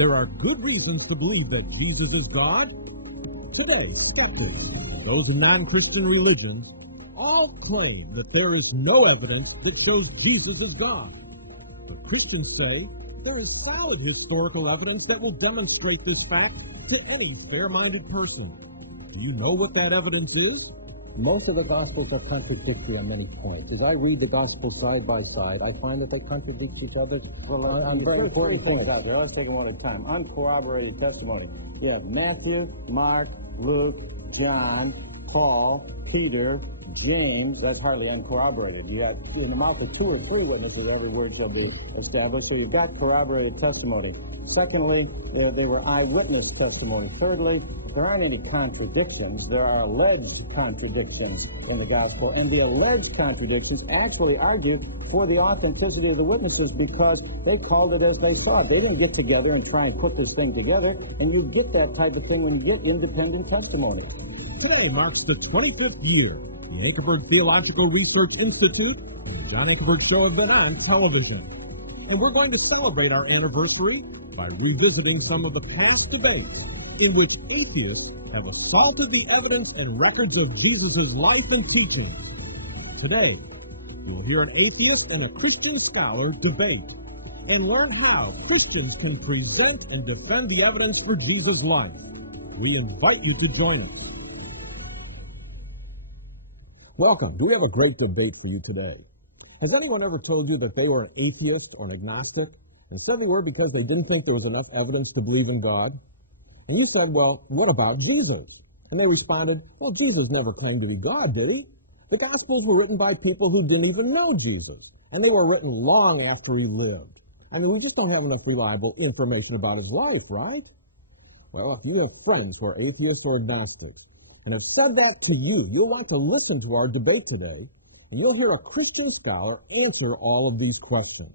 There are good reasons to believe that Jesus is God. Today, seculars, those in non-Christian religions, all claim that there is no evidence that shows Jesus is God. The Christians say there is solid historical evidence that will demonstrate this fact to any fair-minded person. Do you know what that evidence is? Most of the Gospels are contradictory on many points. As I read the Gospels side by side, I find that they contradict each other on very important points. Let's take them one at a time. Uncorroborated testimony. We have Matthew, Mark, Luke, John, Paul, Peter, James. That's hardly uncorroborated. You have in the mouth of 2 or 3 witnesses, every word shall be established. So you've got corroborated testimony. Secondly, they were eyewitness testimony. Thirdly, there aren't any contradictions. There are alleged contradictions in the gospel, and the alleged contradictions actually argue for the authenticity of the witnesses because they called it as they saw it. They didn't get together and try and put this thing together, and you get that type of thing when you get independent testimony. Today marks the 25th year the Ankerberg Theological Research Institute and the John Ankerberg Show have been on television. And we're going to celebrate our anniversary by revisiting some of the past debates in which atheists have assaulted the evidence and records of Jesus' life and teaching. Today, you'll hear an atheist and a Christian scholar debate and learn how Christians can present and defend the evidence for Jesus' life. We invite you to join us. Welcome. We have a great debate for you today. Has anyone ever told you that they were an atheist or an agnostic and said they were because they didn't think there was enough evidence to believe in God? And you said, well, what about Jesus? And they responded, well, Jesus never claimed to be God, did he? The Gospels were written by people who didn't even know Jesus, and they were written long after he lived. And we just don't have enough reliable information about his life, right? Well, if you have friends who are atheists or agnostics and have said that to you, you'll want to listen to our debate today, and you'll hear a Christian scholar answer all of these questions.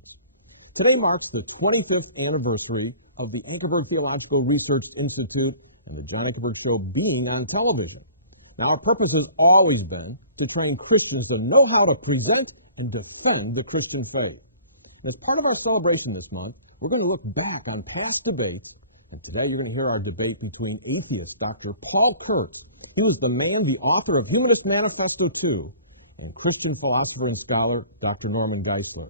Today marks the 25th anniversary of the Ankerberg Theological Research Institute and the John Ankerberg Show being on television. Now, our purpose has always been to train Christians to know how to present and defend the Christian faith. And as part of our celebration this month, we're going to look back on past debates, and today you're going to hear our debate between atheist Dr. Paul Kirk, he was the man, the author of Humanist Manifesto 2, and Christian philosopher and scholar Dr. Norman Geisler.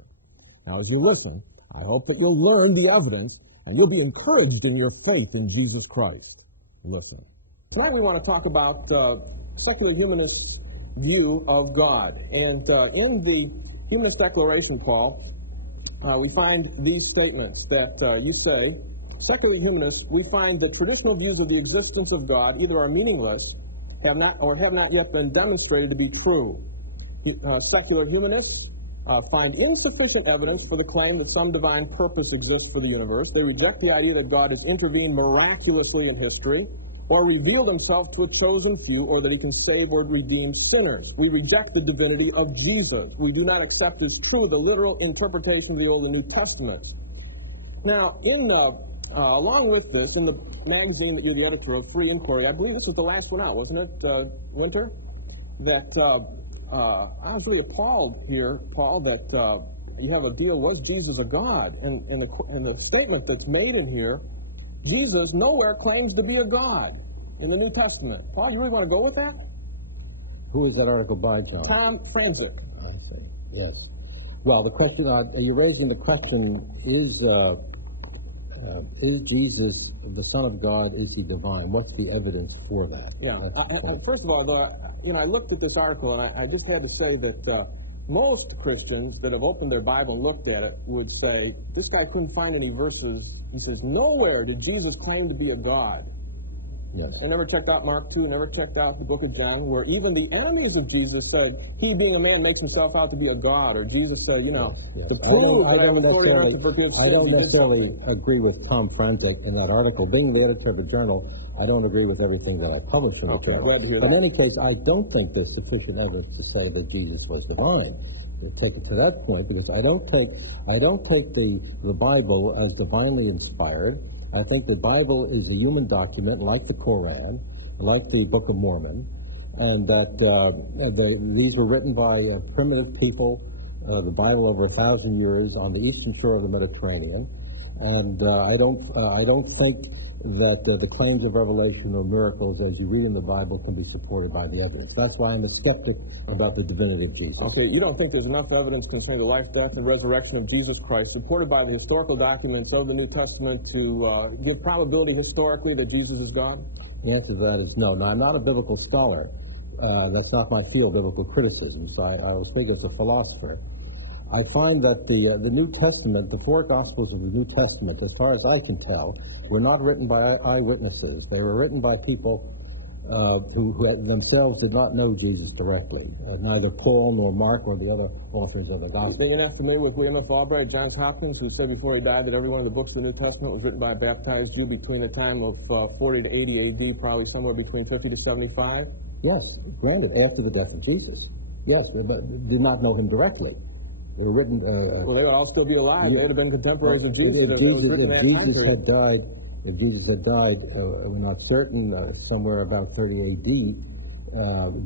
Now, as you listen, I hope that you'll learn the evidence and you'll be encouraged in your faith in Jesus Christ. Listen. Tonight we want to talk about secular humanist view of God. And in the Humanist Declaration, Paul, we find these statements that you say, secular humanists, we find the traditional views of the existence of God either are meaningless, have not yet been demonstrated to be true. Secular humanists find insufficient evidence for the claim that some divine purpose exists for the universe. They reject the idea that God has intervened miraculously in history, or revealed himself to a chosen few, or that he can save or redeem sinners. We reject the divinity of Jesus. We do not accept as true the literal interpretation of the Old and New Testament. Now, along with this, in the magazine that you're the editor of, Free Inquiry, I believe this is the last one out, wasn't it, Winter? That I was really appalled here, Paul, that you have a deal, was Jesus a God? And the statement that's made in here, Jesus nowhere claims to be a God in the New Testament. Paul, you really want to go with that? Who is that article by, John? Tom Franzik. Okay. Yes. Well, the question, you're raising the question, is Jesus the Son of God, is he divine? What's the evidence for that? Yeah. First of all, I looked at this article, and I just had to say that most Christians that have opened their Bible and looked at it would say, this guy couldn't find any verses. He says, nowhere did Jesus claim to be a God. Yes. I never checked out Mark 2, never checked out the book of John, where even the enemies of Jesus said, he being a man makes himself out to be a God, or Jesus said, to prove that I'm sorry not to forgive sins. I don't necessarily agree with Tom Franzik in that article. Being the editor of the journal, I don't agree with everything that I published in the journal. But in any case, I don't think there's sufficient evidence to say that Jesus was divine. You take it to that point, because I don't take the Bible as divinely inspired. I think the Bible is a human document, like the Koran, like the Book of Mormon, and that these were written by primitive people, the Bible over 1,000 years on the eastern shore of the Mediterranean, And I don't think that the claims of revelation or miracles as you read in the Bible can be supported by the evidence. That's why I'm a skeptic about the divinity of Jesus. Okay, you don't think there's enough evidence concerning the life, death, and resurrection of Jesus Christ, supported by the historical documents of the New Testament, to give probability historically that Jesus is God? The answer to that is no. Now, I'm not a biblical scholar. That's not my field, biblical criticism. So I was thinking as a philosopher. I find that the New Testament, the four Gospels of the New Testament, as far as I can tell, were not written by eyewitnesses. They were written by people who themselves did not know Jesus directly, neither Paul nor Mark or the other authors of the Gospel. You think you're not familiar with William F. Albright, Johns Hopkins, who said before he died that every one of the books of the New Testament was written by a baptized Jew between the time of 40 to 80 A.D., probably somewhere between 50 to 75? Yes, granted, after the death of Jesus. Yes, but do not know him directly. They were written. Well, they'd all still be alive. They'd have been contemporaries of Jesus. If Jesus had died, we're not certain, somewhere about 30 A.D.,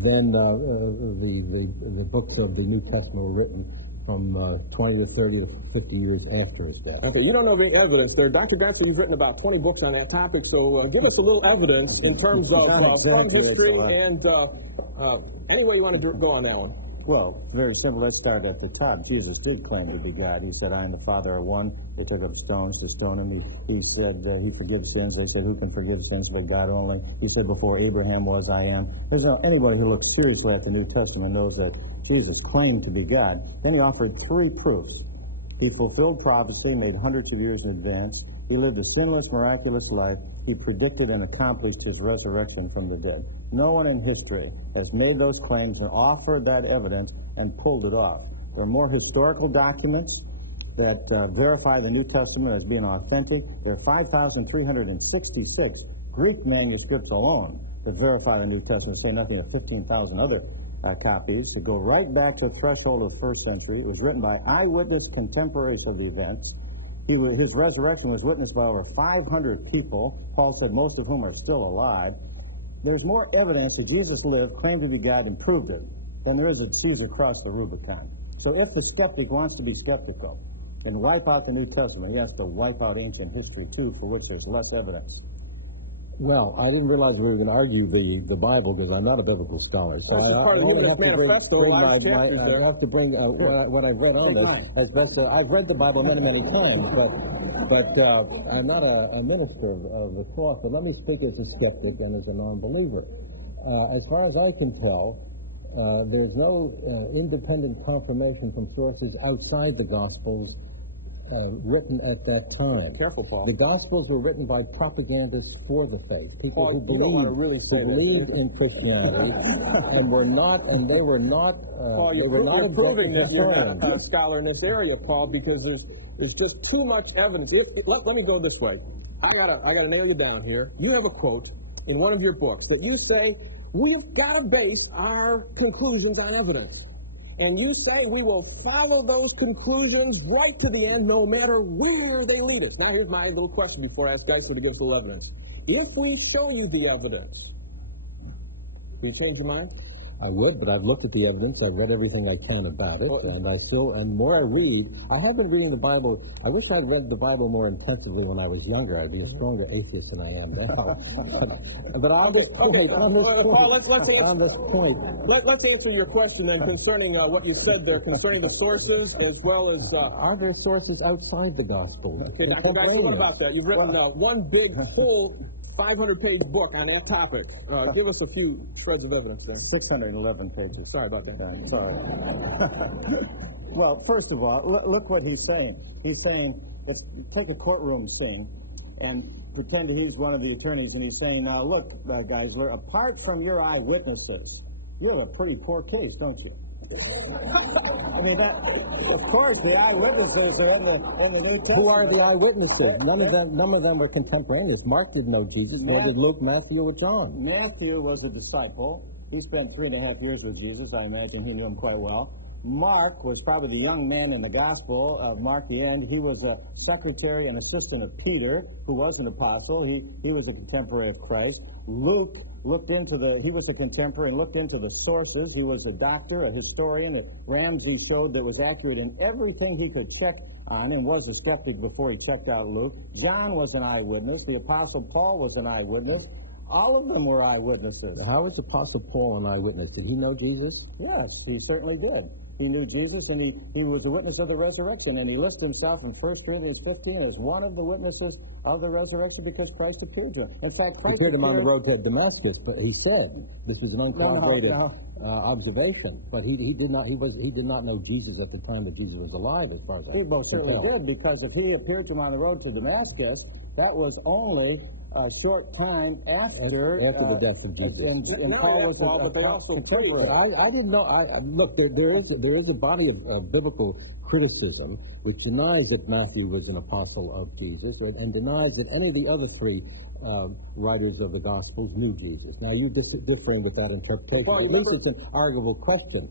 then the books of the New Testament were written from 20 or 30 or 50 years after his death. Okay, you don't know the evidence there. Dr. Dancy's written about 20 books on that topic, so give us a little evidence in terms of some history and any way you want to go on that one. Well, very simple. Let's start at the top. Jesus did claim to be God. He said, I and the Father are one. They took up stones to stone him. He said he forgives sins. They said, who can forgive sins but God only? He said, before Abraham was, I am. There's anybody who looks seriously at the New Testament knows that Jesus claimed to be God. Then he offered three proofs. He fulfilled prophecy made hundreds of years in advance. He lived a sinless, miraculous life. He predicted and accomplished his resurrection from the dead. No one in history has made those claims and offered that evidence and pulled it off. There are more historical documents that verify the New Testament as being authentic. There are 5,366 Greek manuscripts alone that verify the New Testament, say nothing of 15,000 other copies, to go right back to the threshold of the first century. It was written by eyewitness contemporaries of the event. His resurrection was witnessed by over 500 people, Paul said, most of whom are still alive. There's more evidence that Jesus lived, claimed to be God, and proved it than there is that Caesar crossed the Rubicon. So if the skeptic wants to be skeptical, then wipe out the New Testament. He has to wipe out ancient history, too, for which there's less evidence. Well, I didn't realize we were going to argue the Bible because I'm not a biblical scholar. So I only have to bring what I've read on it. I've read the Bible many, many times, but I'm not a minister of the cross. So let me speak as a skeptic and as a non-believer. As far as I can tell, there's no independent confirmation from sources outside the Gospels written at that time. Careful, Paul. The Gospels were written by propagandists for the faith, people who believed in Christianity, and they were not. Paul, you're proving that you're not a scholar in this area, Paul, because there's just too much evidence. Let me go this way. I gotta nail you down here. You have a quote in one of your books that you say we've got to base our conclusions on evidence. And you say we will follow those conclusions right to the end, no matter where they lead us. Now, here's my little question before I ask Geisler to give us the evidence. If we show you the evidence, do you change your mind? I would, but I've looked at the evidence. I've read everything I can about it, and the more I read, I have been reading the Bible. I wish I'd read the Bible more intensively when I was younger. I'd be a stronger atheist than I am now. But I'll get on this point. Let's answer your question then concerning what you said there concerning the sources as well as are there sources outside the gospel? Okay, Dr. Geisler, what about that? You've written one big, full 500-page book on that topic. Give us a few spreads of evidence, then. 611 pages. Sorry about that. Well, first of all, look what he's saying. He's saying, take a courtroom scene and pretend that he's one of the attorneys, and he's saying, now look, guys, apart from your eyewitnesses, you have a pretty poor case, don't you? I mean, of course, the eyewitnesses are in the New Testament. Who are the eyewitnesses? None of them were contemporaneous. Mark didn't know Jesus, nor did Luke, Matthew, or John. Matthew was a disciple. He spent 3.5 years with Jesus. I imagine he knew him quite well. Mark was probably the young man in the Gospel of Mark the end. He was a secretary and assistant of Peter, who was an apostle. He was a contemporary of Christ. Luke he was a contemporary and looked into the sources. He was a doctor, a historian that Ramsey showed that was accurate in everything he could check on and was accepted before he checked out Luke. John was an eyewitness. The apostle Paul was an eyewitness. All of them were eyewitnesses. How was Apostle Paul an eyewitness? Did he know Jesus? Yes, he certainly did. He knew Jesus, and he was a witness of the resurrection, and he lists himself in 1 Corinthians 15 as one of the witnesses of the resurrection because Christ appeared to him. In fact, Christ appeared to him on the road to Damascus, but he said this is an uncorroborated observation. But he did not know Jesus at the time that Jesus was alive, as far as he most certainly did, because if he appeared to him on the road to Damascus, that was only a short time after the death of Jesus. And Paul was but they also I didn't know. Look, there is a body of biblical criticism which denies that Matthew was an apostle of Jesus and denies that any of the other three writers of the Gospels knew Jesus. Now, you're differing with that interpretation. Well, at least it's an arguable question.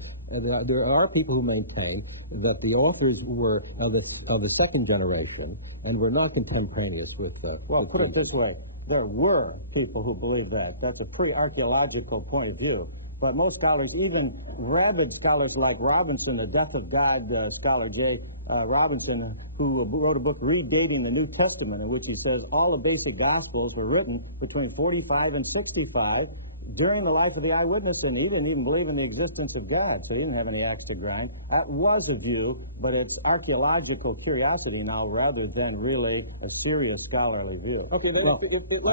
There are people who maintain that the authors were of the second generation and were not contemporaneous with. Well, put it this way: there were people who believed that. That's a pre-archaeological point of view. But most scholars, even rabid scholars like Robinson, the Death of God scholar J. Robinson, who wrote a book redating the New Testament, in which he says all the basic Gospels were written between 45 and 65 during the life of the eyewitness, and he didn't even believe in the existence of God, so he didn't have any axe to grind. That was a view, but it's archaeological curiosity now rather than really a serious scholarly view. Okay, I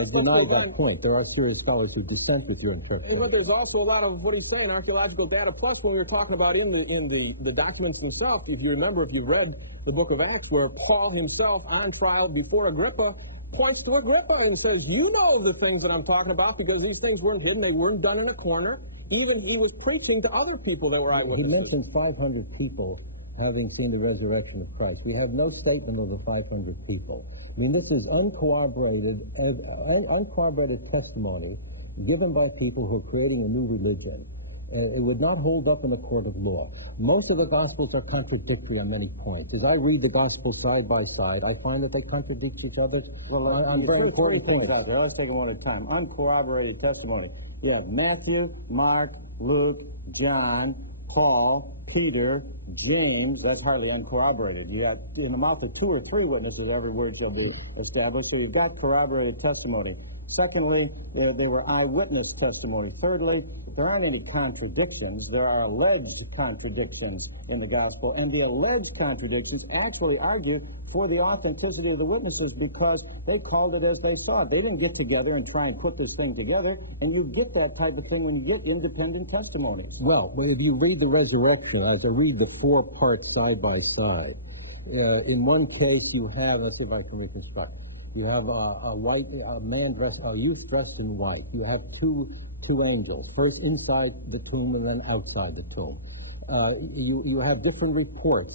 deny that point. There are serious scholars who dissent with your interpretation. But there's also a lot of what he's saying, archaeological data. Plus, when you're talking about in the documents themselves, if you remember, if you read the book of Acts, where Paul himself on trial before Agrippa points to Agrippa and says, you know the things that I'm talking about, because these things weren't hidden, they weren't done in a corner. Even he was preaching to other people that were eyewitnesses. He mentioned 500 people having seen the resurrection of Christ. We have no statement of the 500 people. I mean, this is uncorroborated testimony given by people who are creating a new religion. It would not hold up in a court of law. Most of the Gospels are contradictory on many points. As I read the Gospels side by side, I find that they contradict each other on very important points. Let's take them one at a time. Uncorroborated testimony. You have Matthew, Mark, Luke, John, Paul, Peter, James. That's hardly uncorroborated. You have in the mouth of 2 or 3 witnesses, every word shall be established. So you've got corroborated testimony. Secondly, there were eyewitness testimonies. Thirdly, there aren't any contradictions. There are alleged contradictions in the gospel, and the alleged contradictions actually argue for the authenticity of the witnesses because they called it as they saw it. They didn't get together and try and put this thing together, and you get that type of thing when you get independent testimony. Well, if you read the resurrection, as I read the 4 parts side by side, in one case you have, let's see if I can reconstruct. You have a youth dressed in white. You have two angels, first inside the tomb and then outside the tomb. You have different reports.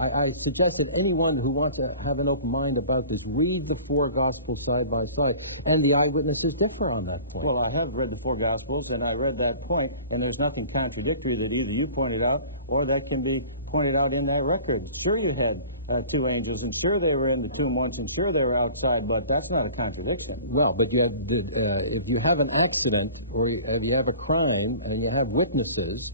I suggest that anyone who wants to have an open mind about this, read the 4 Gospels side by side, and the eyewitnesses differ on that point. Well, I have read the 4 Gospels, and I read that point, and there's nothing contradictory that either you pointed out or that can be pointed out in that record. Sure, you had 2 angels, and sure they were in the tomb once, and sure they were outside, but that's not a contradiction. Well, but if you have an accident or if you have a crime and you have witnesses,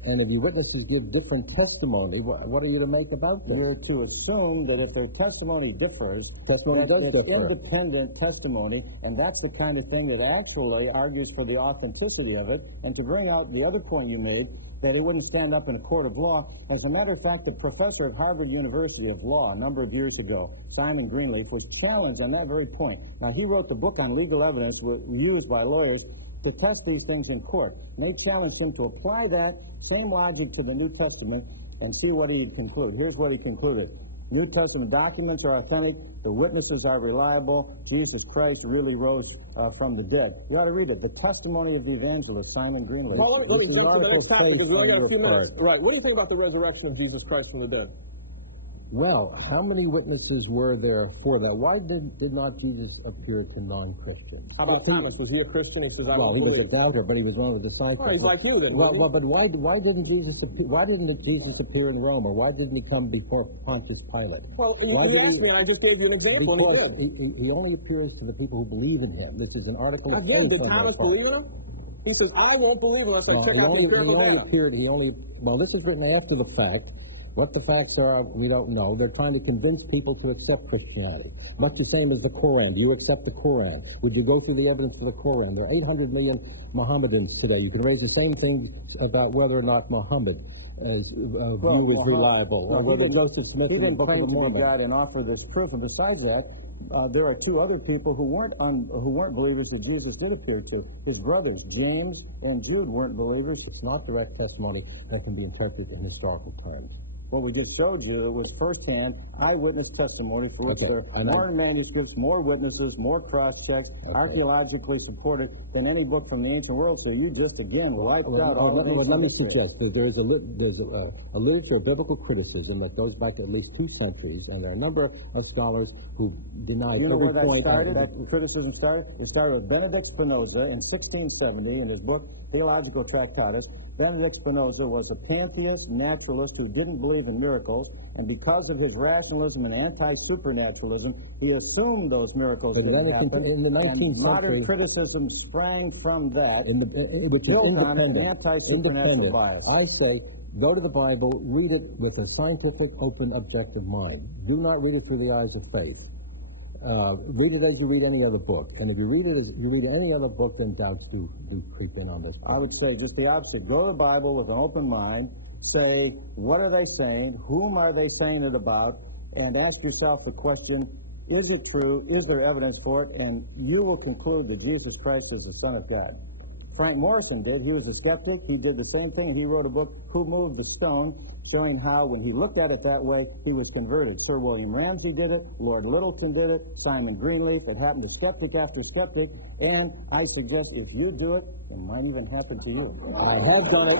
and if your witnesses give different testimony, what are you to make about them? We're to assume that if their testimony differs, it's independent testimony, and that's the kind of thing that actually argues for the authenticity of it. And to bring out the other point you made, that it wouldn't stand up in a court of law, as a matter of fact, the professor at Harvard University of Law a number of years ago, Simon Greenleaf, was challenged on that very point. Now, he wrote the book on legal evidence used by lawyers to test these things in court. And they challenged him to apply that same logic to the New Testament and see what he would conclude. Here's what he concluded. New Testament documents are authentic. The witnesses are reliable. Jesus Christ really rose from the dead. You ought to read it. The testimony of the evangelist, Simon Greenleaf. Well, what do you think about the resurrection of Jesus Christ from the dead? Well, how many witnesses were there for that? Why did not Jesus appear to non-Christians? How about Thomas? Was he a Christian? He says, I Well, don't he was believe. a doubter, but he was one of the disciples. Oh, he's like me then. Well, but why didn't Jesus appear in Rome, or why didn't he come before Pontius Pilate? Well, you asked me, and I just gave you an example. Because he only appears to the people who believe in him. This is an article of Again, faith. did Thomas believe him? He says, I won't believe unless I check out the careful data. Well, this is written after the fact. What the facts are, we don't know. They're trying to convince people to accept Christianity. Much the same as the Koran. Do you accept the Koran? Would you go through the evidence of the Koran? There are 800 million Mohammedans today. You can raise the same thing about whether or not Muhammad is reliable. Well, or whether Joseph Smith he didn't claim to be God and offer this proof. And besides that, there are two other people who weren't believers that Jesus did appear to. His brothers, James and Jude, weren't believers. It's not direct testimony that can be interpreted in historical terms. What we just showed you was first-hand eyewitness testimonies, more manuscripts, more witnesses, more cross-checks, archaeologically supported than any book from the ancient world. So you just, again, wiped out all of it. Let me suggest that there's a literature of biblical criticism that goes back at least 2 centuries, and there are a number of scholars who deny every point. That criticism started? It started with Benedict Spinoza in 1670 in his book, Theological Tractatus. Benedict Spinoza was a pantheist naturalist who didn't believe in miracles, and because of his rationalism and anti-supernaturalism, he assumed those miracles didn't happen. In the 19th century, modern criticism sprang from that, which is independent, anti-supernatural bias. I say, go to the Bible, read it with a scientific, open, objective mind. Do not read it through the eyes of faith. Read it as you read any other book. And if you read it as you read any other book, then doubts do creep in on this. I would say just the opposite. Go to the Bible with an open mind. Say, what are they saying? Whom are they saying it about? And ask yourself the question, is it true? Is there evidence for it? And you will conclude that Jesus Christ is the Son of God. Frank Morrison did. He was a skeptic. He did the same thing. He wrote a book, Who Moved the Stone?, showing how, when he looked at it that way, he was converted. Sir William Ramsay did it. Lord Littleton did it. Simon Greenleaf. It happened to skeptic after skeptic. And I suggest if you do it, it might even happen to you. I have done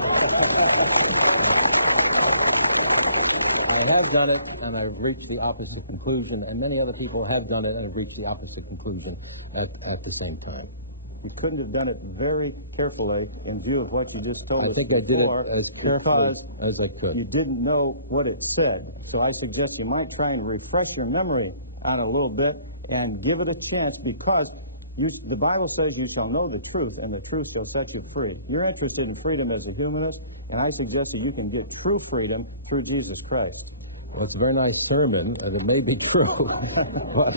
it. And I've reached the opposite conclusion. And many other people have done it and have reached the opposite conclusion at the same time. You couldn't have done it very carefully in view of what you just told us before, I think I did it as carefully as I could. You didn't know what it said. So I suggest you might try and refresh your memory on a little bit and give it a chance, because the Bible says you shall know the truth, and the truth shall set you free. You're interested in freedom as a humanist, and I suggest that you can get true freedom through Jesus Christ. Well, it's a very nice sermon, and it may be true. But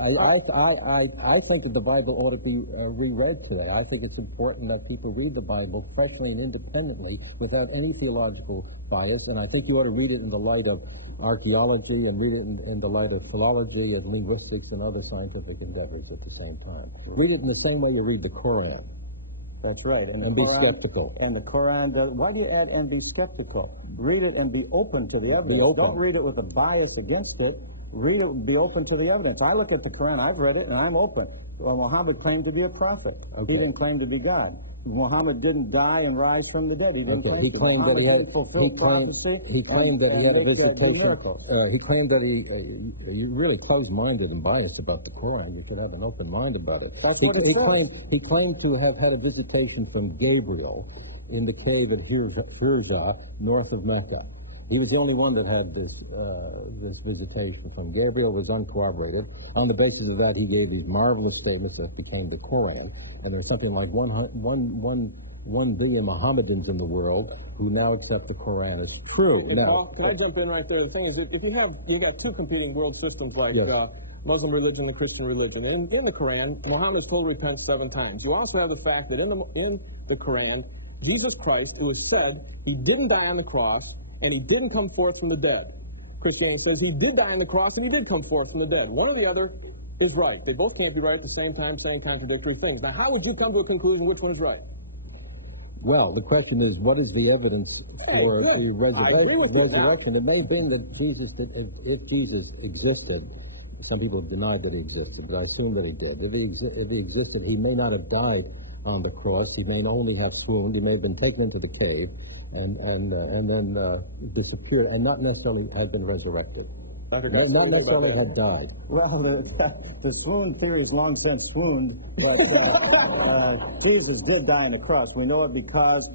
I think that the Bible ought to be reread today. I think it's important that people read the Bible freshly and independently without any theological bias, and I think you ought to read it in the light of archaeology and read it in the light of philology, of linguistics, and other scientific endeavors at the same time. Read it in the same way you read the Koran. That's right. And be skeptical. And the Koran does. Why do you add and be skeptical? Read it and be open to the evidence. Don't read it with a bias against it. Read it, be open to the evidence. I look at the Quran, I've read it, and I'm open. Well, Muhammad claimed to be a prophet. Okay. He didn't claim to be God. Muhammad didn't die and rise from the dead. He didn't claim to. He claimed that he had a visitation. He claimed that he really closed-minded and biased about the Quran. You should have an open mind about it. He claimed to have had a visitation from Gabriel in the cave at Hirza, north of Mecca. He was the only one that had this visitation from Gabriel. Was uncorroborated. On the basis of that, he gave these marvelous statements that became the Koran. And there's something like 1 billion Mohammedans in the world who now accept the Koran as true. Now, can I jump in right there? The thing is, if you've got two competing world systems like Muslim religion and Christian religion. In the Quran, Muhammad full repents 7 times. You also have the fact that in the Quran, Jesus Christ, it was said he didn't die on the cross, and he didn't come forth from the dead. Christianity says he did die on the cross and he did come forth from the dead. One or the other is right. They both can't be right at the same time, saying contradictory things. Now, how would you come to a conclusion which one is right? Well, the question is, what is the evidence for the resurrection? It may be that if Jesus existed, some people deny that he existed, but I assume that he did. If he existed, he may not have died on the cross. He may only have swooned. He may have been taken into the cave. and then disappeared, and not necessarily had been resurrected. Not necessarily had died. Well, the swoon theory is long since swooned, but Jesus did die on the cross. We know it because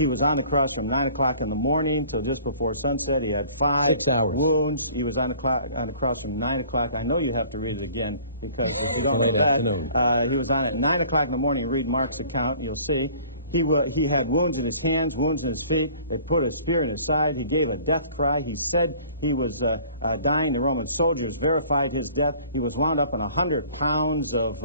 he was on the cross from 9 o'clock in the morning to just before sunset. He had 5 wounds. He was on the cross from 9 o'clock. I know you have to read it again because if you don't know that, he was on at 9 o'clock in the morning. Read Mark's account, and you'll see. He had wounds in his hands, wounds in his feet. They put a spear in his side. He gave a death cry. He said he was dying. The Roman soldiers verified his death. He was wound up in 100 pounds of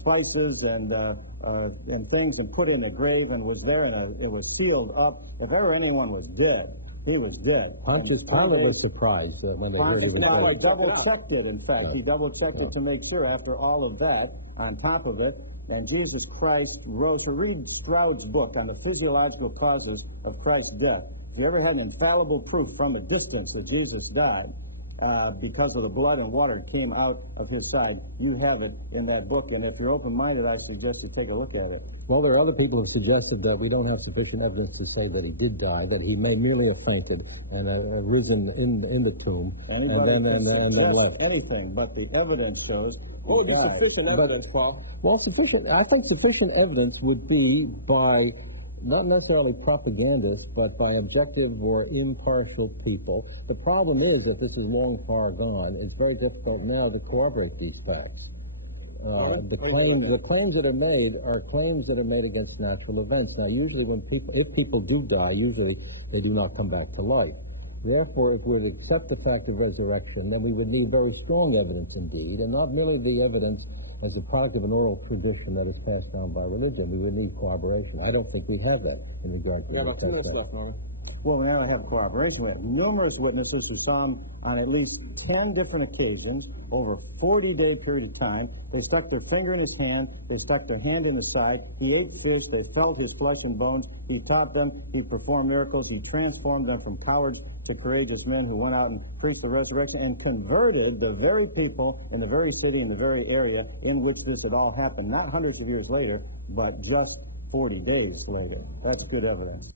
spices and things and put in a grave and was there, and it was sealed up. If ever anyone was dead, he was dead. Pontius Pilate was surprised when they heard he was dead. He double-checked it, in fact. He double-checked it to make sure after all of that, on top of it, and Jesus Christ rose. To read Stroud's book on the physiological causes of Christ's death. If you ever had an infallible proof from a distance that Jesus died because of the blood and water that came out of his side, you have it in that book. And if you're open-minded, I suggest you take a look at it. Well, there are other people who suggested that we don't have sufficient evidence to say that he did die, that he may merely have fainted and risen in the tomb and then left. Anything, but the evidence shows. Oh, the sufficient evidence, Paul. Well, I think sufficient evidence would be by not necessarily propagandists, but by objective or impartial people. The problem is that this is long far gone. It's very difficult now to corroborate these facts. The claims that are made are claims that are made against natural events. Now, usually if people do die, usually they do not come back to life. Therefore, if we would accept the fact of resurrection, then we would need very strong evidence indeed, and not merely the evidence as a product of an oral tradition that is passed down by religion. We would need corroboration. I don't think we have that in regard to the Well, we now have corroboration. We have numerous witnesses who saw him on at least 10 different occasions over a 40-day period of time. They stuck their finger in his hand. They stuck their hand in his side. He ate fish. They felt his flesh and bones. He taught them. He performed miracles. He transformed them from cowards to courageous men who went out and preached the resurrection and converted the very people in the very city, in the very area in which this had all happened, not hundreds of years later, but just 40 days later. That's good evidence.